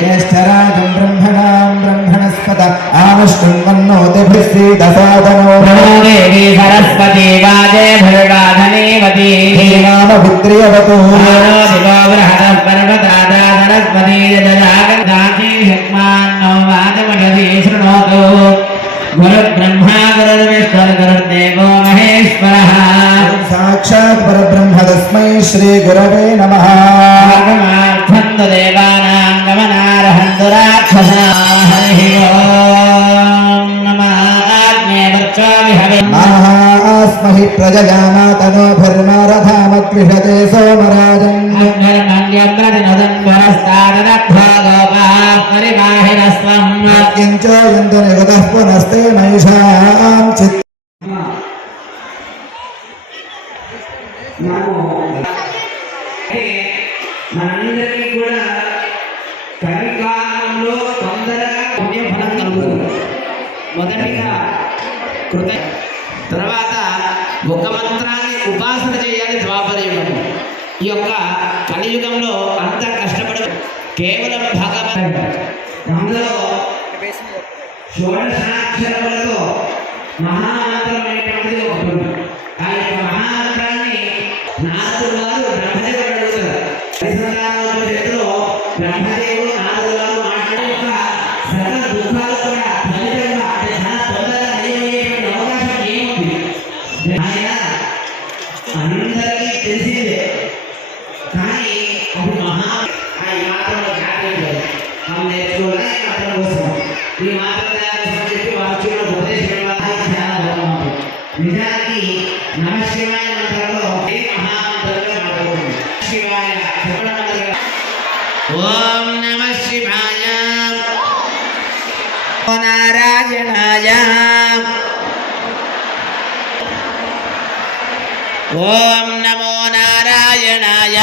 ज्येष्ठराजं ब्रह्मणां ब्रह्मणस्पत आनुष्टुन्वन्नोतिभिस्सीदसादनो देवी सरस्वती वाजे भर्गाधनेवती नामविद्रियवतु दिवो बृहदः पर्वतादा सरस्वती यजजागदाची शक्मान्नो वाजमगति शृणोतु गुरुर्ब्रह्मा गुरुर्विष्णुर्गुरुर्देवो महेश्वरः साक्षात् परब्रह्म तस्मै श्रीगुरवे नमः आगमार्थन्तु देवानां गमनार्हन्तु राक्षसाः हरिः ओं नमः आग्ने वर्चोविहवे महास्महि प्रजयामातनोभिर्नारथामद्विषते सोमराजन् अग्निर्मन्यप्रतिनुदन् पुरस्तादनक्था गोपाः परिबाहिरस्वम् किञ्च यन्तु निगतः पुनस्ते नैषां चित् మనందరికీ కూడా కలికాలంలో తొందరగా పుణ్యఫలం కలుగుతుంది. మొదటిగా తర్వాత ఒక మంత్రాన్ని ఉపాసన చేయాలి. ద్వాపర యుగం ఈ యొక్క కలియుగంలో అంతా కష్టపడ కేవలం భగవన్ అందులో షోడశాక్షరములతో మహామంత్రం అనేటువంటిది ఒకటి. ఆ యొక్క మహామంత్రాన్ని నారదుడు వారు బ్రహ్మదేవుడు అడుగుతారు. చేతిలో బ్రహ్మదేవుడు నారదుడు వారు మాట్లాడే యొక్క సకల దుఃఖాలు కూడా ఫలితంగా అంటే చాలా తొందరగా నయమయ్యేటువంటి అవకాశం ఏముంది? ఆయన అందరికీ తెలిసిందే, కానీ అప్పుడు ఈ మాత్రం జాగ్రత్త మనం నేర్చుకోవాలి. మాత్రం కోసం ఈ మాత్రం చెప్పి వారు చూడ ఉపదేశం చాలా బాగుంటుంది. నిజానికి నమ శివాయ మంత్రంలో ఏ మహామంత్రంగా మాట్లాడుతుంది. శివాయ ఓం నమ శివాయ నారాయణాయ ఓం నమో నారాయణాయ.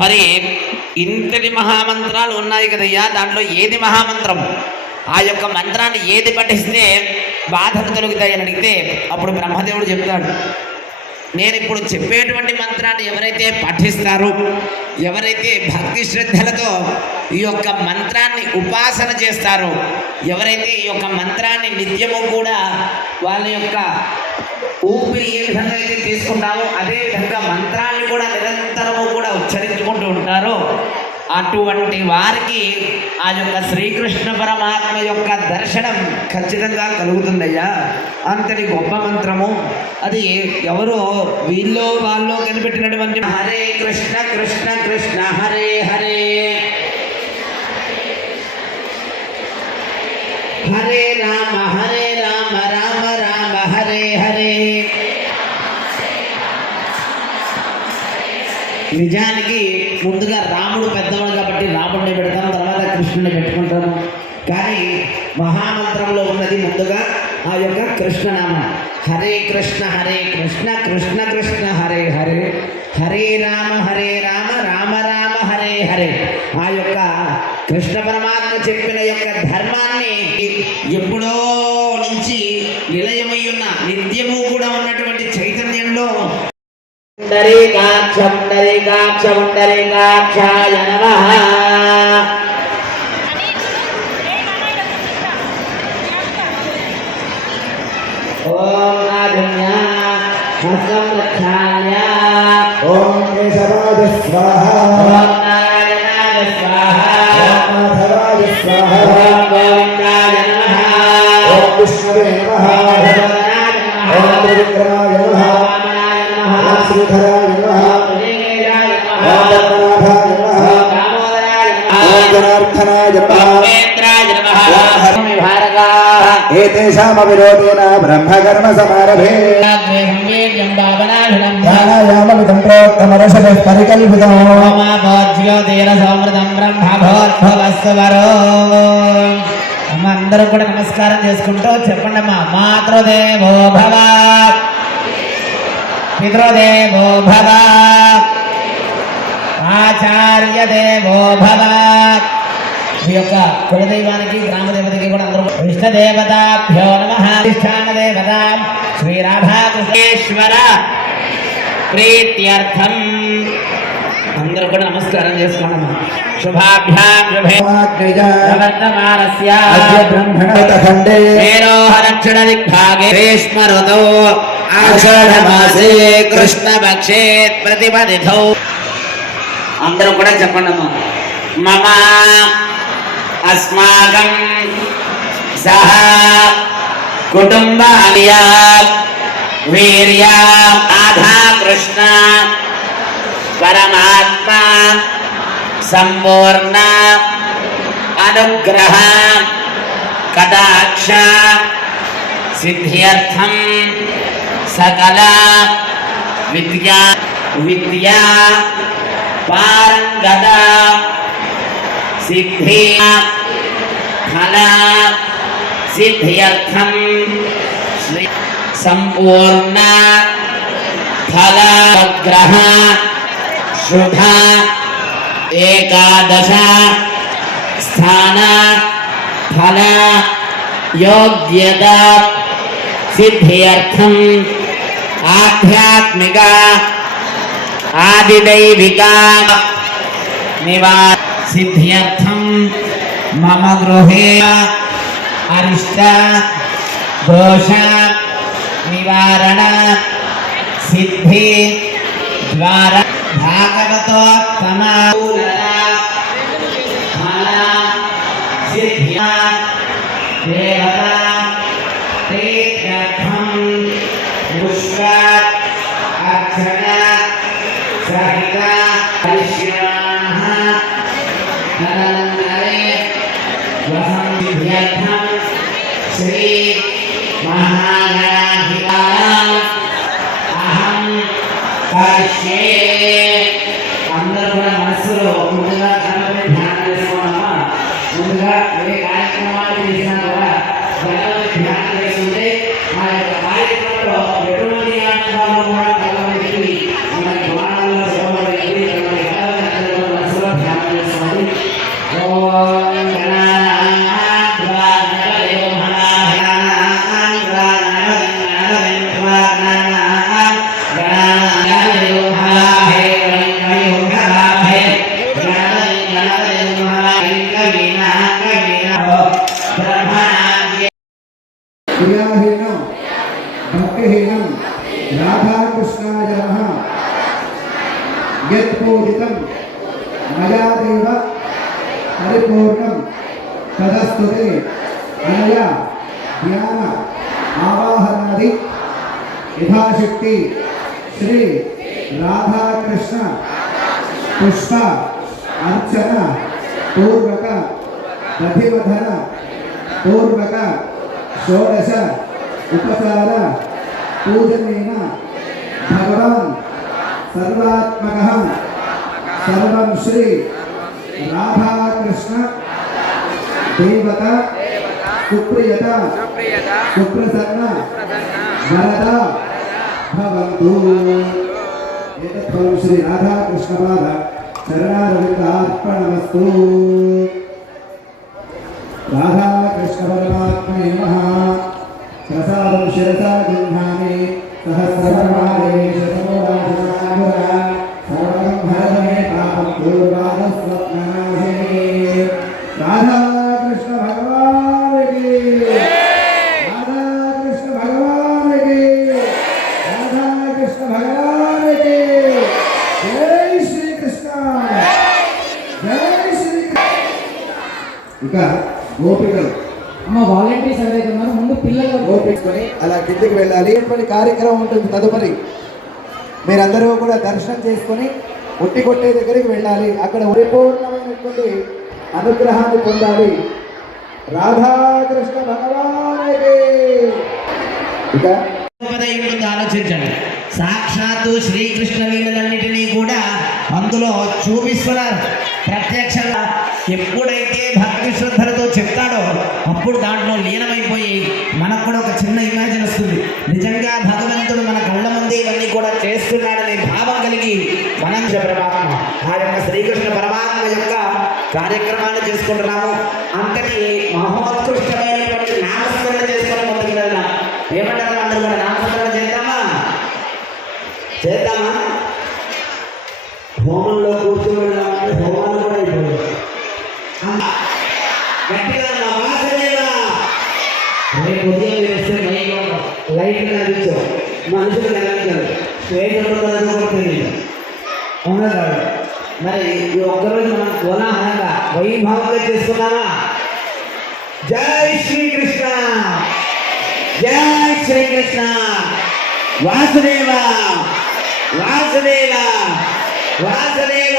మరి ఇంతటి మహామంత్రాలు ఉన్నాయి కదయ్యా, దాంట్లో ఏది మహామంత్రం? ఆ యొక్క మంత్రాన్ని ఏది పఠిస్తే బాధలు కలుగుతాయని అడిగితే అప్పుడు బ్రహ్మదేవుడు చెప్తాడు, నేను ఇప్పుడు చెప్పేటువంటి మంత్రాన్ని ఎవరైతే పఠిస్తారో, ఎవరైతే భక్తి శ్రద్ధలతో ఈ యొక్క మంత్రాన్ని ఉపాసన చేస్తారో, ఎవరైతే ఈ యొక్క మంత్రాన్ని నిత్యము కూడా వాళ్ళ యొక్క ఊపిరి ఏ విధంగా అయితే తీసుకుంటామో అదే విధంగా మంత్రాన్ని కూడా నిరంతరము కూడా ఉచ్చరించుకుంటూ ఉంటారో అటువంటి వారికి ఆ యొక్క శ్రీకృష్ణ పరమాత్మ యొక్క దర్శనం ఖచ్చితంగా కలుగుతుందయ్యా. అంతటి గొప్ప మంత్రము అది. ఎవరో వీళ్ళు వాళ్ళు కనిపెట్టినటువంటి హరే కృష్ణ కృష్ణ కృష్ణ హరే హరే, హరే రామ రామ రామ హరే హరే. నిజానికి ముందుగా రాముడు పెద్దవాడు కాబట్టి రాముడిని పెడతాను, తర్వాత కృష్ణుని పెట్టుకుంటాను. కానీ మహామంత్రంలో ఉన్నది ముందుగా ఆ యొక్క కృష్ణనామం. హరే కృష్ణ కృష్ణ కృష్ణ హరే హరే, హరే రామ రామ రామ హరే హరే. ఆ యొక్క కృష్ణ పరమాత్మ చెప్పిన యొక్క ధర్మాన్ని ఎప్పుడో నుంచి నిలయమై ఉన్న నిత్యము కూడా ఉన్నటువంటి చైతన్యంలో పుండరీకాక్షాయ నమః. ఓం ఆదిన్య హస్తం రక్షాయ, ఓం కేశవాయ స్వాహా, ఓం నారాయణాయ స్వాహా, ఓం మాధవాయ స్వాహా, ఓం గోవిందాయ నమః, ఓం విష్ణవే నమః, ఓం త్రివిక్రమాయ నమః, ఓం శ్రీధరాయ నమః, ఓం పద్మనాభాయ నమః, ఓం జనార్దనాయ నమః, ఓం ఏతేషామవిరోధేన బ్రహ్మకర్మ సమారభే ధ్యానాయామమిదం ప్రోక్తమరషభః పరికల్పితం అందరూ కూడా నమస్కారం చేసుకుంటూ చెప్పండి అమ్మా. మాతృదేవో భవ, పితృదేవో భవ, ఆచార్య దేవో భవ. ఈ యొక్క కులదైవానికి గ్రామదేవతకి కూడా అందరూ ఇష్టదేవతాభ్యో నమః. అధిష్టాన దేవత శ్రీ రాధాకృష్ణేశ్వర ప్రీత్యర్థం అందరూ కూడా నమస్కారం చేసుకోండి. శుభాభ్యాం శుభే వాగ్నిజ ప్రవర్తమానస్య అద్య బ్రహ్మణతఖండే మేరోహరక్షణ దిగ్భాగే గ్రీష్మ ఋతౌ ఆషాఢమాసే కృష్ణపక్షే ప్రతిపదిథౌ. అందరూ కూడా చెప్పండి అమ్మా. మమ అస్మాకం సహ కుటుంబాయ వీర్య రాధా కృష్ణ పరమాత్మ సంపూర్ణ అనుగ్రహ కటాక్ష సిద్ధ్యర్థం సకల విద్యా పారంగత సిద్ధి ఫల సిద్ధ్యర్థం శ్రీ సంపూర్ణ ఫల గ్రహ శుభ ఏకాదశ స్థాన ఫల యోగ్యత సిద్ధ్యర్థం ఆధ్యాత్మిక ఆదిదైవిక నివాస సిద్ధ్యర్థం మమ గృహే అరిష్ట దోష నివారణ సిద్ధి ద్వారా భాగవతోత్తమ సిద్ధ్యా దేవత తీర్థం పుష్ప అర్చన సహిత పరిశ్రమ తదనంతరే వసంతిర్థం శ్రీ మహాగణాధికారం అహం కరిష్యే. అందరూ కూడా మనస్సులో ముందుగా గణపతి ధ్యానం చేసుకోవాలమ్మా. ముందుగా ఏ కార్యక్రమాలు చేసినా కూడా గణపతి ధ్యానం చేసుకుంటే ఆ యొక్క కార్యక్రమంలో ఎటువంటి ఆనందాలు కూడా కలవడానికి మనకి వాహనాల్లో సేవలు మనసులో ధ్యానం చేసుకోవాలి. ఓం క్రియాహీనం భక్తిహీనం రాధాకృష్ణాయ నమః యత్పూజితం మయా దేవ పరిపూర్ణం తదస్తుతే అనయా ధ్యాన ఆవాహనాది యథాశక్తి శ్రీ రాధాకృష్ణ పుష్ప అర్చన పూర్వక దధివధన పూర్వక షోడశ ఉపచార పూజనేన భగవాన్ సర్వాత్మకః సర్వం శ్రీ రాధాకృష్ణ దేవత సుప్రియత సుప్రసన్న వరద భవంతు. ఏతత్ఫలం శ్రీ రాధాకృష్ణపాద చరణారవిందార్పణమస్తు. రాధాకృష్ణ పరమాత్మనే నమః. ప్రసాదం శిరసా గృహ్ణామి సహస్రవర్మాలే శతమోరాజనాంబుర సర్వం హరమే పాపం పూర్వాదస్వప్ననాశిని. రాధాకృష్ణ భగవానికి రాధాకృష్ణ భగవానికి రాధాకృష్ణ భగవానికి జై శ్రీకృష్ణ జై శ్రీకృష్ణ. ఇక గోపికలు అమ్మ వాలంటీర్స్ ఎవరైతే ఉన్నారో ముందు పిల్లలు గోపించుకొని అలా కిందికి వెళ్ళాలి. ఎటువంటి కార్యక్రమం ఉంటుంది తదుపరి మీరందరూ కూడా దర్శనం చేసుకొని ఉట్టి కొట్టే దగ్గరికి వెళ్ళాలి. అక్కడ పరిపూర్ణమైనటువంటి అనుగ్రహాన్ని పొందాలి. రాధాకృష్ణ భగవానికి. ఇక ఆలోచించండి. సాక్షాత్తు శ్రీకృష్ణ లీలలన్నిటినీ కూడా అందులో చూపిస్తున్నారు ప్రత్యక్షంగా. ఎప్పుడైతే భక్తి శ్రద్ధలతో చెప్తాడో అప్పుడు దాంట్లో లీనమైపోయి మనకు కూడా ఒక చిన్న ఇమాజిన్ వస్తుంది. నిజంగా భగవంతుడు మన కళ్ళ ముందే ఇవన్నీ కూడా చేస్తున్నాడనే భావం కలిగి మనం పరమాత్మ ఆ యొక్క శ్రీకృష్ణ పరమాత్మ యొక్క కార్యక్రమాలు చేసుకుంటున్నాము. అంతటి మహోత్కృష్టమైనటువంటి నామస్మరణ చేసుకుని ముందుకు వెళ్దాం. ఏమంటారు అందరూ కూడా? నామస్మరణ చేద్దామా? చేద్దామా? అవునా కాదు? మరి ఈ ఒక్కరోజు మనం కోలాహలంగా వైభవంగా చేసుకున్నామా? జై శ్రీకృష్ణ, జై శ్రీకృష్ణ, వాసుదేవ వాసుదేవ వాసుదేవ.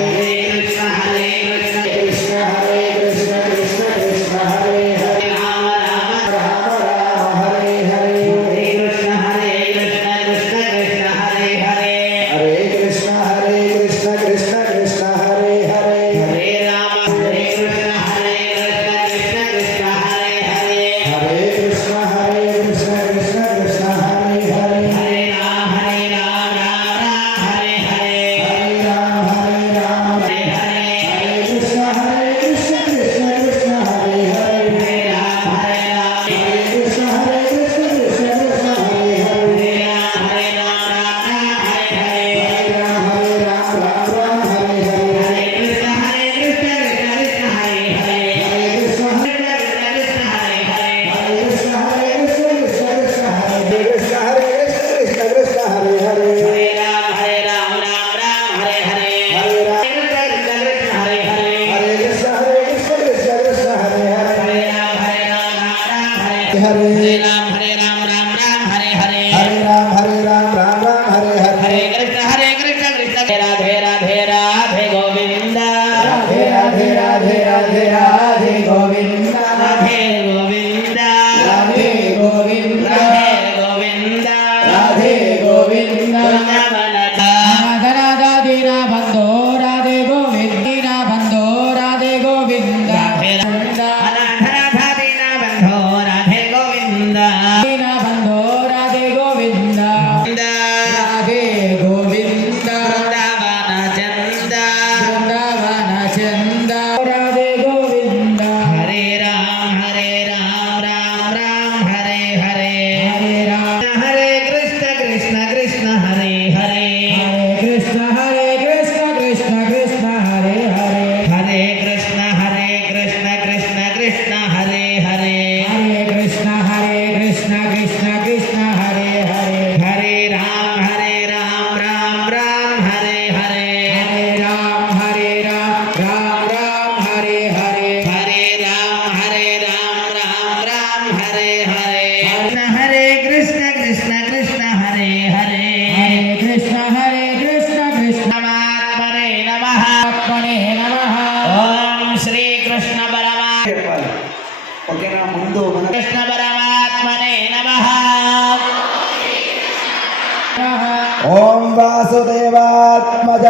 హరే కృష్ణ హరే కృష్ణ కృష్ణ హరే కృష్ణ కృష్ణ కృష్ణ హరే హరే రామ రామ రామ రామ హరే హరే. హరే కృష్ణ హరే కృష్ణ కృష్ణ కృష్ణ హరే హరే. హరే కృష్ణ కృష్ణ కృష్ణ హరే హరే. హరే రామ హరే కృష్ణ కృష్ణ కృష్ణ హరే హరే. హరే కృష్ణ కృష్ణ కృష్ణ హరే హరే. హరే రామ రామ రామ హరే హరే. హరే రామ హరే హరే. హరే కృష్ణ కృష్ణ కృష్ణ హరే హరే. హరే రామ హరే కృష్ణ కృష్ణ కృష్ణ హరే హరే. హరే రామ రామ హరే హరే. హరే రామ రామ హరే హరే. హరే కృష్ణ కృష్ణ కృష్ణ హరే హరే. హరే కృష్ణ కృష్ణ కృష్ణ హరే హరే. హరే కృష్ణ కృష్ణ కృష్ణ హరే కృష్ణ. హరే కృష్ణ కృష్ణ హరే హరే. హరే రామ రామ రామ హరే హరే. హరే రామ కృష్ణ కృష్ణ హరే హరే. హరే కృష్ణ కృష్ణ కృష్ణ హరే హరే. హరే రామ రామ హరే హరే. హరే హరే రామ రామ హరే హరే. హరే రామ రామ హరే హరే. హరే కృష్ణ కృష్ణ రాధే రాధే రాధే గోవింద. రాధే రాధే రాధే రాధే రాధే గోవింద. రాధే గోవింద. రాధే గోవింద. రాధే గోవింద. రాధే గోవింద. వృందావనద. రాధా దీనా బంధో రాధే గోవింద దీనా బంధో రాధే గోవింద రాధే రాధా దీనా బంధో రాధే గోవింద. దీనా బంధో రాధే గోవింద రాధే గోవింద వృందావన చంద. బృందావన చంద రాధే గోవింద హరే రామ రామ రామ హరే హరే. హరే రామ హరే కృష్ణ కృష్ణ కృష్ణ హరే హరే. హరే కృష్ణ కృష్ణ కృష్ణ హరే హరే హరే కృష్ణ కృష్ణ కృష్ణ హరే హరే. హరే కృష్ణ కృష్ణ కృష్ణ హరే హరే హరే రామ రామ రామ హరే హరే. హరే రామ రామ రామ హరే హరే హరే రామ రామ హరే హరే. హరే కృష్ణ కృష్ణ హరే హరే. హరే కృష్ణ కృష్ణ పరమాత్మనే నమః. ఆత్మనే నమః ఓం శ్రీ కృష్ణ చెప్పాలి. ఓకేనా? ముందు మన కృష్ణ పరమాత్మనే నమః. ఓం వాసుదేవాత్మజ